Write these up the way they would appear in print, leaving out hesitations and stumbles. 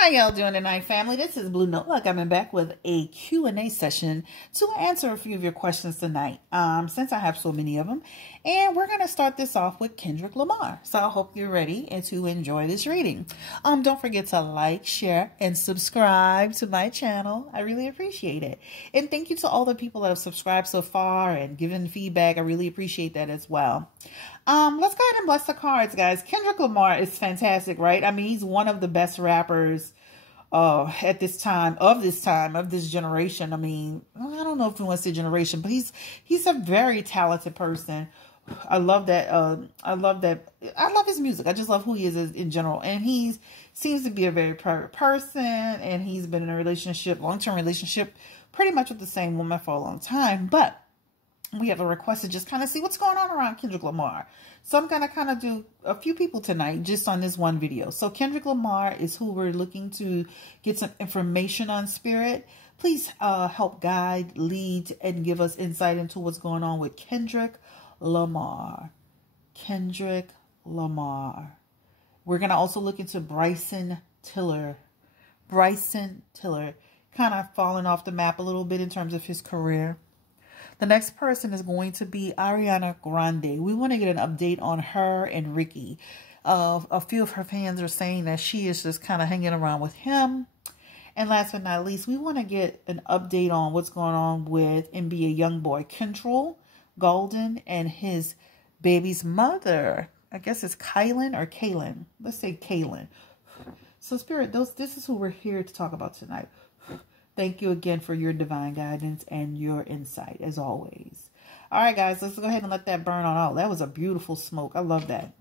How y'all doing tonight, family? This is Blue Nola coming back with a Q&A session to answer a few of your questions tonight, since I have so many of them. And we're going to start this off with Kendrick Lamar. So I hope you're ready and to enjoy this reading. Don't forget to like, share, and subscribe to my channel. I really appreciate it. And thank you to all the people that have subscribed so far and given feedback. I really appreciate that as well. Let's go ahead and bless the cards, guys. Kendrick Lamar is fantastic, right? I mean, he's one of the best rappers at this time of this generation. I mean, I don't know if we want to say generation, but he's a very talented person. I love that. I love his music. I just love who he is in general. And he seems to be a very private person, and he's been in a relationship, long-term relationship, pretty much with the same woman for a long time. But we have a request to just kind of see what's going on around Kendrick Lamar. So I'm going to kind of do a few people tonight just on this one video. So Kendrick Lamar is who we're looking to get some information on, Spirit. Please help guide, lead, and give us insight into what's going on with Kendrick Lamar. Kendrick Lamar. We're going to also look into Bryson Tiller. Bryson Tiller kind of falling off the map a little bit in terms of his career. The next person is going to be Ariana Grande. We want to get an update on her and Ricky. A few of her fans are saying that she is just kind of hanging around with him. And last but not least, we want to get an update on what's going on with NBA YoungBoy Kendrick Golden and his baby's mother. I guess it's Kylan or Kaylin. Let's say Kaylin. So Spirit, this is who we're here to talk about tonight. Thank you again for your divine guidance and your insight, as always. All right, guys, let's go ahead and let that burn on out. That was a beautiful smoke. I love that.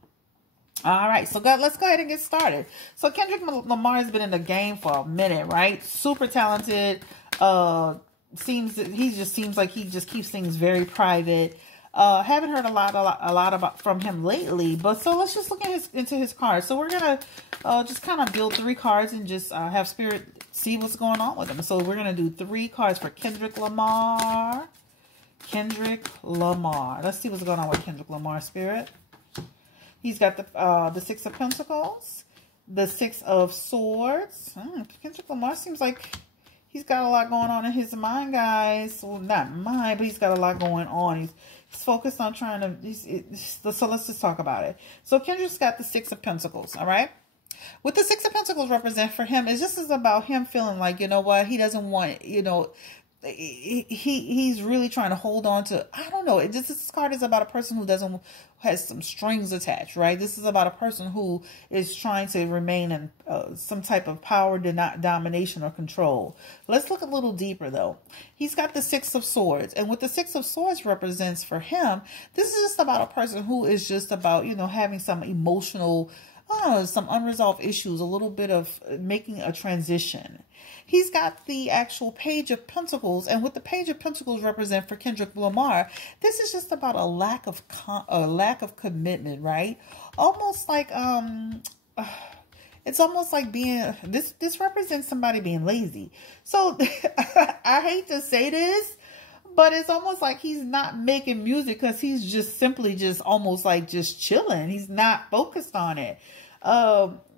All right, so let's go ahead and get started. So Kendrick Lamar has been in the game for a minute, right? Super talented. He just seems like he just keeps things very private. Haven't heard a lot about from him lately, but so let's just look at into his cards. So we're gonna just kind of build 3 cards and just have Spirit see what's going on with them. So we're gonna do 3 cards for Kendrick Lamar. Kendrick Lamar. Let's see what's going on with Kendrick Lamar, Spirit. He's got the 6 of Pentacles, the 6 of Swords. Kendrick Lamar seems like he's got a lot going on in his mind, guys. Well, not mind, but he's got a lot going on. He's focused on trying to... So let's just talk about it. So Kendrick's got the 6 of Pentacles, all right? What the 6 of Pentacles represent for him is just about him feeling like, you know what, he doesn't want, you know... He's really trying to hold on to, I don't know, this card is about a person who has some strings attached, right? This is about a person who is trying to remain in some type of power, domination, or control. Let's look a little deeper, though. He's got the 6 of Swords, and what the 6 of Swords represents for him, this is just about a person who is just about, you know, having some emotional, some unresolved issues, a little bit of making a transition. He's got the actual Page of Pentacles, and what the Page of Pentacles represent for Kendrick Lamar, this is just about a lack of commitment, right? Almost like it's almost like being this represents somebody being lazy. So I hate to say this, but it's almost like he's not making music because he's just simply just almost like just chilling. He's not focused on it.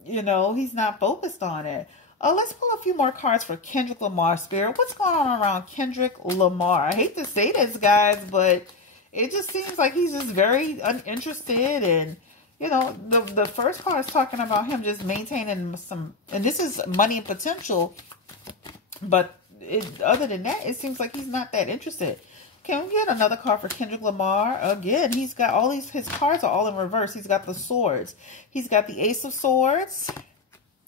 You know, he's not focused on it. Let's pull a few more cards for Kendrick Lamar, Spirit. What's going on around Kendrick Lamar? I hate to say this, guys, but it just seems like he's just very uninterested. And, you know, the first card is talking about him just maintaining some, and this is money and potential. But other than that, it seems like he's not that interested. Can we get another card for Kendrick Lamar? Again, he's got all his cards are all in reverse. He's got the Swords. He's got the Ace of Swords.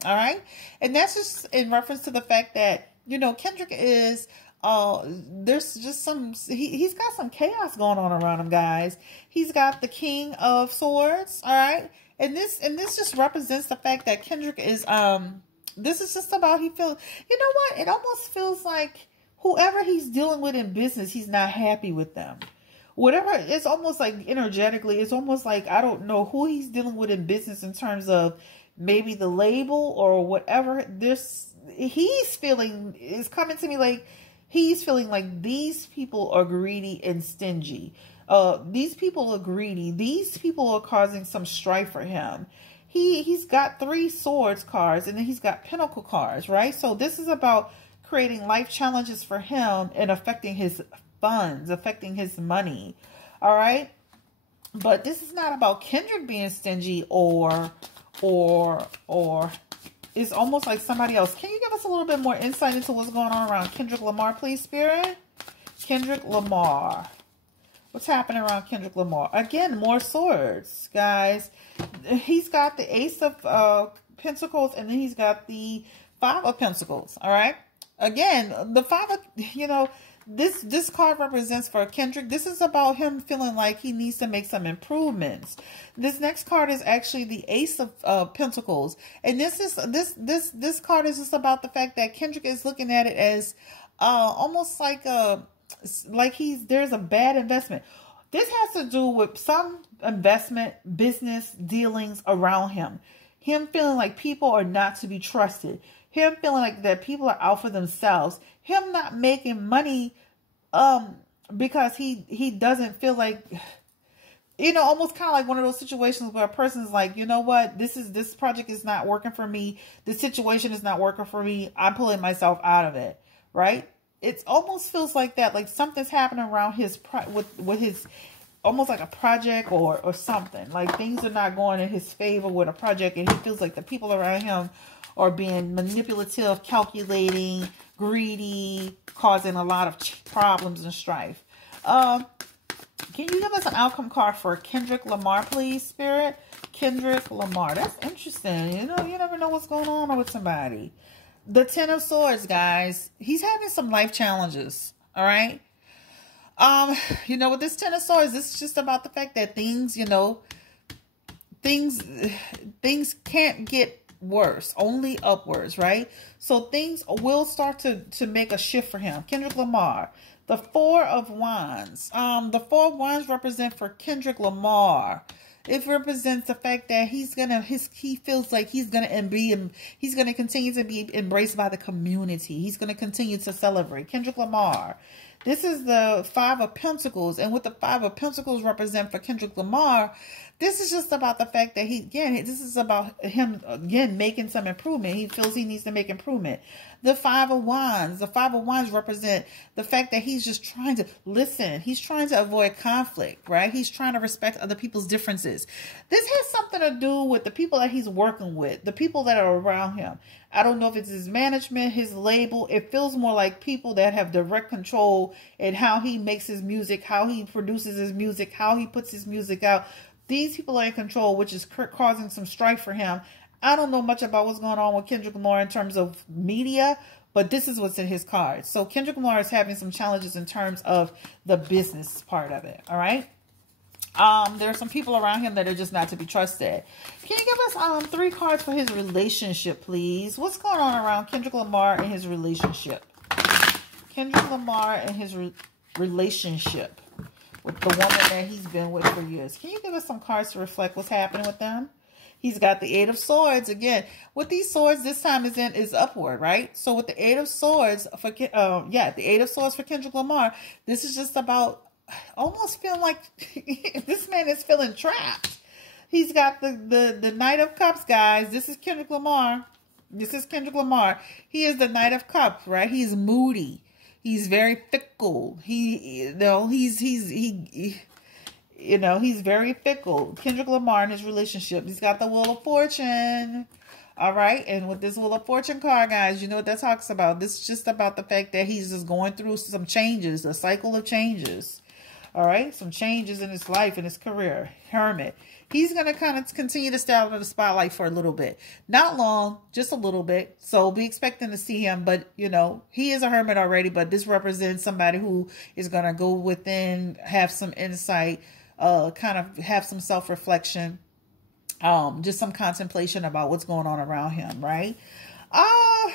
All right. And that's just in reference to the fact that, you know, Kendrick is, there's just he's got some chaos going on around him, guys. He's got the King of Swords. All right. And this just represents the fact that Kendrick is, this is just about, he feels, you know what? It almost feels like whoever he's dealing with in business, he's not happy with them. Whatever, it's almost like energetically, it's almost like, I don't know who he's dealing with in business in terms of, maybe the label or whatever. He's feeling, is coming to me like he's feeling like these people are greedy and stingy. These people are greedy. These people are causing some strife for him. he's got 3 swords cards, and then he's got pentacle cards, right? So this is about creating life challenges for him and affecting his funds, affecting his money. All right. But this is not about Kendrick being stingy or it's almost like somebody else. Can you give us a little bit more insight into what's going on around Kendrick Lamar, please, Spirit? Kendrick Lamar. What's happening around Kendrick Lamar? Again, more swords, guys. He's got the Ace of Pentacles, and then he's got the 5 of Pentacles, all right? Again, the 5 of, you know, this card represents for Kendrick. This is about him feeling like he needs to make some improvements. This next card is actually the Ace of Pentacles, and this card is just about the fact that Kendrick is looking at it as almost like there's a bad investment. This has to do with some investment business dealings around him. Him feeling like people are not to be trusted. Him feeling like that people are out for themselves. Him not making money because he doesn't feel like, you know, almost kind of like one of those situations where a person's like, you know what, this project is not working for me. This situation is not working for me. I'm pulling myself out of it, right? It almost feels like that, like something's happening around his with his, almost like a project or something. Like things are not going in his favor with a project, and he feels like the people around him are being manipulative, calculating, greedy, causing a lot of problems and strife. Can you give us an outcome card for Kendrick Lamar, please, Spirit? Kendrick Lamar. That's interesting. You know, you never know what's going on with somebody. The 10 of Swords, guys. He's having some life challenges. All right. You know, with this 10 of Swords, it's just about the fact that things, you know, things can't get worse, only upwards, right? So things will start to make a shift for him. Kendrick Lamar. The 4 of Wands. The 4 of Wands represent for Kendrick Lamar. It represents the fact that he feels like he's gonna continue to be embraced by the community. He's gonna continue to celebrate. Kendrick Lamar. This is the 5 of Pentacles, and what the 5 of Pentacles represent for Kendrick Lamar, this is just about the fact that this is about him, again, making some improvement. He feels he needs to make improvement. The 5 of Wands. The 5 of Wands represent the fact that he's just trying to listen. He's trying to avoid conflict, right? He's trying to respect other people's differences. This has something to do with the people that he's working with, the people that are around him. I don't know if it's his management, his label. It feels more like people that have direct control in how he makes his music, how he produces his music, how he puts his music out. These people are in control, which is causing some strife for him. I don't know much about what's going on with Kendrick Lamar in terms of media, but this is what's in his cards. So Kendrick Lamar is having some challenges in terms of the business part of it. All right. There are some people around him that are just not to be trusted. Can you give us 3 cards for his relationship, please? What's going on around Kendrick Lamar and his relationship? Kendrick Lamar and his relationship with the woman that he's been with for years. Can you give us some cards to reflect what's happening with them? He's got the 8 of Swords again. With these swords, this time is upward, right? So with the 8 of Swords for the 8 of Swords for Kendrick Lamar, this is just about almost feeling like this man is feeling trapped. He's got the Knight of Cups, guys. This is Kendrick Lamar. This is Kendrick Lamar. He is the Knight of Cups, right? He's moody. He's very fickle. He's very fickle. Kendrick Lamar in his relationship. He's got the Wheel of Fortune. All right. And with this Wheel of Fortune card, guys, you know what that talks about. This is just about the fact that he's just going through some changes, a cycle of changes. All right. Some changes in his life, in his career. Hermit. He's going to kind of continue to stay out of the spotlight for a little bit. Not long, just a little bit. So be expecting to see him. But, you know, he is a hermit already. But this represents somebody who is going to go within, have some insight, kind of have some self-reflection, just some contemplation about what's going on around him, right? I'm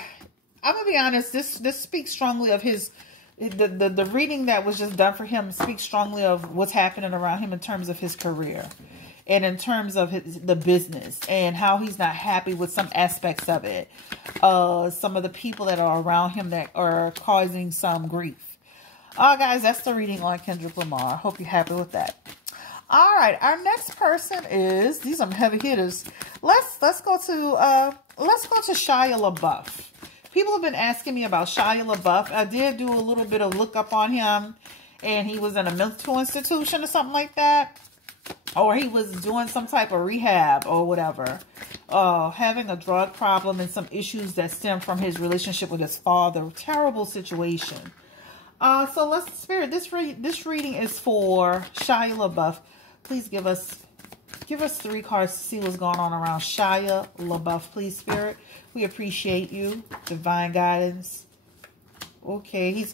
going to be honest. This speaks strongly of his... The reading that was just done for him speaks strongly of what's happening around him in terms of his career. And in terms of the business and how he's not happy with some aspects of it. Some of the people that are around him that are causing some grief. Guys, that's the reading on Kendrick Lamar. Hope you're happy with that. All right, our next person is, these are heavy hitters. Let's go to Shia LaBeouf. People have been asking me about Shia LaBeouf. I did do a little bit of look up on him, and he was in a mental institution or something like that, or he was doing some type of rehab or whatever, having a drug problem and some issues that stem from his relationship with his father. Terrible situation. So let's, Spirit, this reading is for Shia LaBeouf. Please give us 3 cards to see what's going on around Shia LaBeouf, please, Spirit. We appreciate you. Divine guidance. Okay,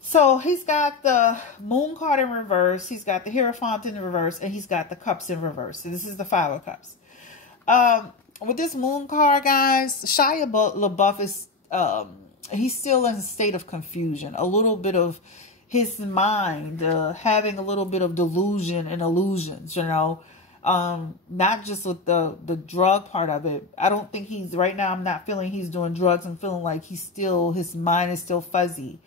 so he's got the Moon card in reverse. He's got the Hierophant in reverse, and he's got the Cups in reverse. So this is the 5 of Cups. With this Moon card, guys, Shia LaBeouf is he's still in a state of confusion, a little bit of his mind having a little bit of delusion and illusions, you know, not just with the drug part of it. I don't think he's, right now, I'm not feeling he's doing drugs. I'm feeling like his mind is still fuzzy.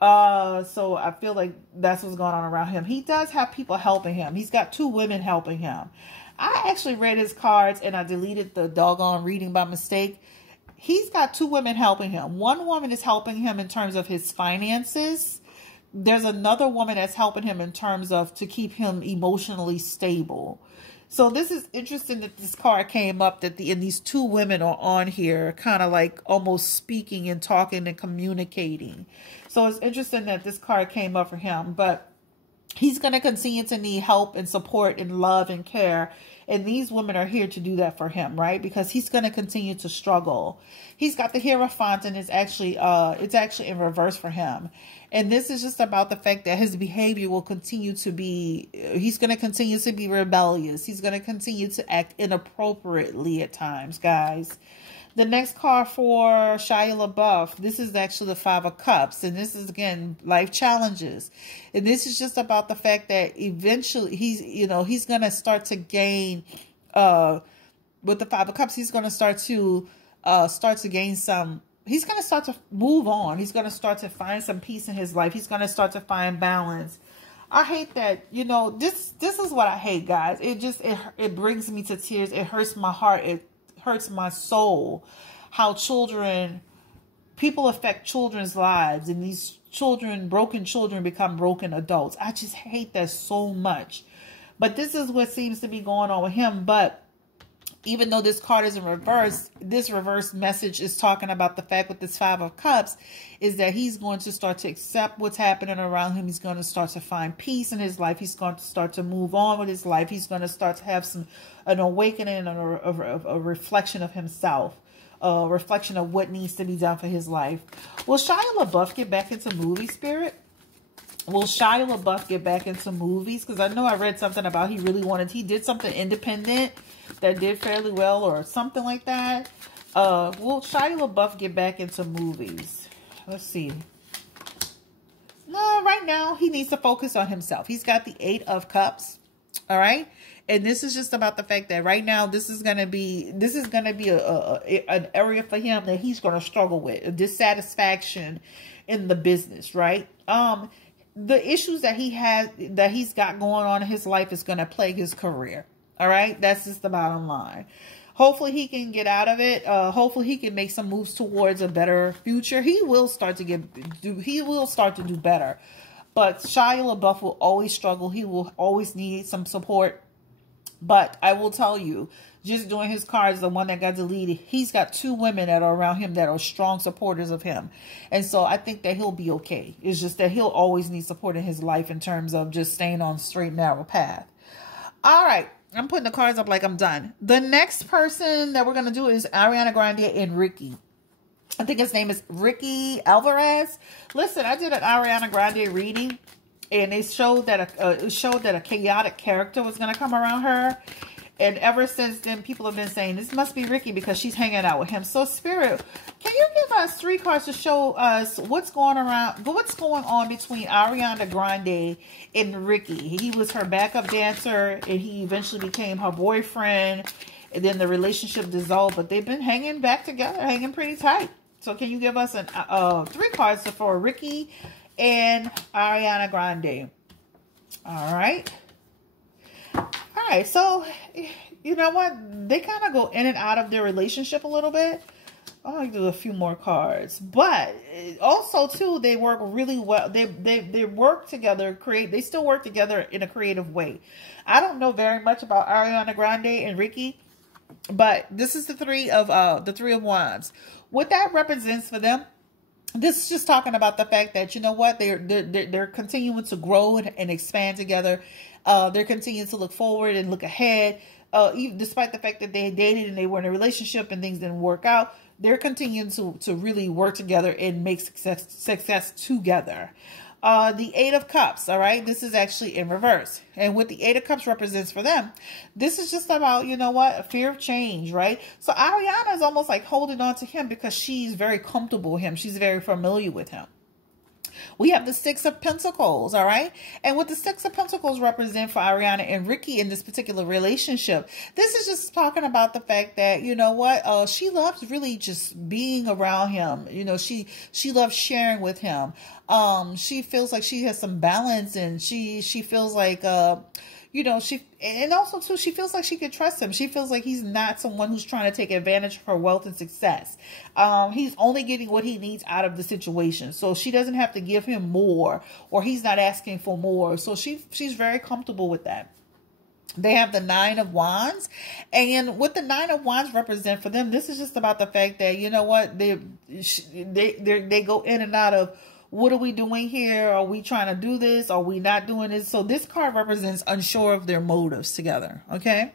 So I feel like that's what's going on around him. He does have people helping him. He's got 2 women helping him. I actually read his cards and I deleted the doggone reading by mistake. He's got 2 women helping him. One woman is helping him in terms of his finances. There's another woman that's helping him in terms of to keep him emotionally stable. So this is interesting that this card came up, that and these 2 women are on here kind of like almost speaking and talking and communicating. So it's interesting that this card came up for him, but he's going to continue to need help and support and love and care. And these women are here to do that for him, right? Because he's going to continue to struggle. He's got the Hierophant, and it's actually in reverse for him. And this is just about the fact that his behavior will continue to be, he's going to continue to be rebellious. He's going to continue to act inappropriately at times, guys. The next card for Shia LaBeouf, this is actually the 5 of Cups. And this is, again, life challenges. And this is just about the fact that eventually he's going to start to gain, with the 5 of Cups, he's going to start to gain some, he's going to start to move on. He's going to start to find some peace in his life. He's going to start to find balance. I hate that, this is what I hate, guys. It brings me to tears. It hurts my heart. It hurts my soul how people affect children's lives, and these broken children become broken adults. I just hate that so much. But this is what seems to be going on with him. But even though this card is in reverse, this reverse message is talking about the fact with this 5 of Cups is that he's going to start to accept what's happening around him. He's going to start to find peace in his life. He's going to start to move on with his life. He's going to start to have an awakening and a reflection of himself, a reflection of what needs to be done for his life. Will Shia LaBeouf get back into movie, Spirit? Will Shia LaBeouf get back into movies? Because I know I read something about he did something independent that did fairly well or something like that. Will Shia LaBeouf get back into movies? Let's see. No, right now he needs to focus on himself. He's got the 8 of Cups. All right. And this is just about the fact that right now this is going to be an area for him that he's going to struggle with, a dissatisfaction in the business, right? The issues that he's got going on in his life is going to plague his career. All right. That's just the bottom line. Hopefully he can get out of it. Hopefully he can make some moves towards a better future. He will start to do better. But Shia LaBeouf will always struggle. He will always need some support. But I will tell you, just doing his cards, the one that got deleted, he's got 2 women that are around him that are strong supporters of him. And so I think that he'll be okay. It's just that he'll always need support in his life in terms of just staying on a straight, narrow path. All right. I'm putting the cards up like I'm done. The next person that we're going to do is Ariana Grande and Ricky. I think his name is Ricky Alvarez. Listen, I did an Ariana Grande reading, and it showed that a chaotic character was going to come around her. And ever since then, people have been saying, this must be Ricky because she's hanging out with him. So, Spirit, can you give us 3 cards to show us what's going on between Ariana Grande and Ricky? He was her backup dancer, and he eventually became her boyfriend. And then the relationship dissolved, but they've been hanging back together, hanging pretty tight. So, can you give us 3 cards for Ricky and Ariana Grande? All right. All right. So, you know what? They kind of go in and out of their relationship a little bit. I'm going to do a few more cards. But also, too, they work really well. They work together, they still work together in a creative way. I don't know very much about Ariana Grande and Ricky, but this is the three of wands. What that represents for them, this is just talking about the fact that, you know what, they're continuing to grow and expand together. They're continuing to look forward and look ahead. Even despite the fact that they dated and they were in a relationship and things didn't work out, they're continuing to really work together and make success together. The Eight of Cups, all right? This is actually in reverse. And what the Eight of Cups represents for them, this is just about, you know what, a fear of change, right? So Ariana is almost like holding on to him because she's very comfortable with him. She's very familiar with him. We have the Six of Pentacles, all right? And what the Six of Pentacles represent for Ariana and Ricky in this particular relationship, this is just talking about the fact that, you know what, she loves really just being around him. You know, she loves sharing with him. She feels like she has some balance, and she feels like, you know, and also too, she feels like she can trust him. She feels like he's not someone who's trying to take advantage of her wealth and success. He's only getting what he needs out of the situation. So she doesn't have to give him more, or he's not asking for more. So she's very comfortable with that. They have the Nine of Wands, and what the Nine of Wands represent for them, this is just about the fact that, you know what, they go in and out of, what are we doing here? Are we trying to do this? Are we not doing this? So this card represents unsure of their motives together. Okay.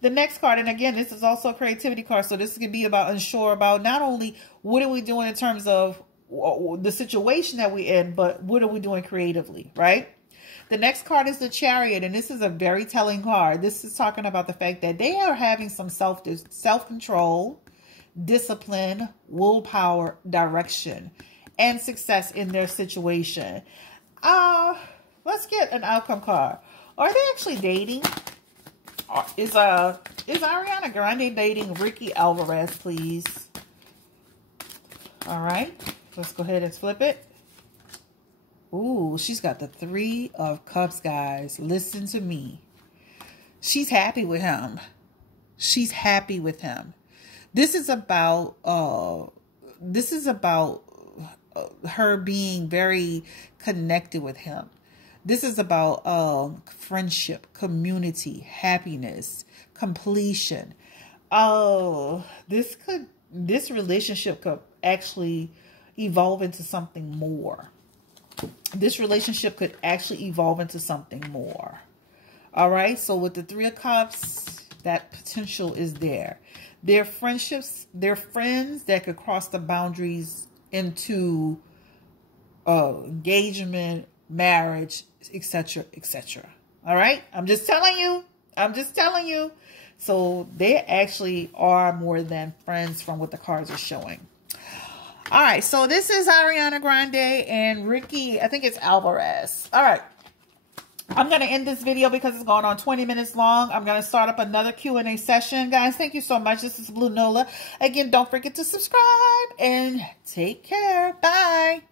The next card, and again, this is also a creativity card. So this can be about unsure about not only what are we doing in terms of the situation that we're in, but what are we doing creatively, right? The next card is the Chariot, and this is a very telling card. This is talking about the fact that they are having some self-control, discipline, willpower, direction, and success in their situation. Let's get an outcome card. Are they actually dating? Is Ariana Grande dating Ricky Alvarez, please? All right. Let's go ahead and flip it. Ooh, she's got the Three of Cups, guys. Listen to me. She's happy with him. She's happy with him. This is about her being very connected with him. This is about friendship, community, happiness, completion. This relationship could actually evolve into something more. This relationship could actually evolve into something more. All right. So with the Three of Cups, that potential is there. They're friendships. They're friends that could cross the boundaries into engagement, marriage, etc., etc. All right. I'm just telling you. I'm just telling you. So they actually are more than friends from what the cards are showing. All right. So this is Ariana Grande and Ricky. I think it's Alvarez. All right. I'm going to end this video because it's gone on 20 minutes long. I'm going to start up another Q&A session. Guys, thank you so much. This is Blue Nola. Again, don't forget to subscribe and take care. Bye.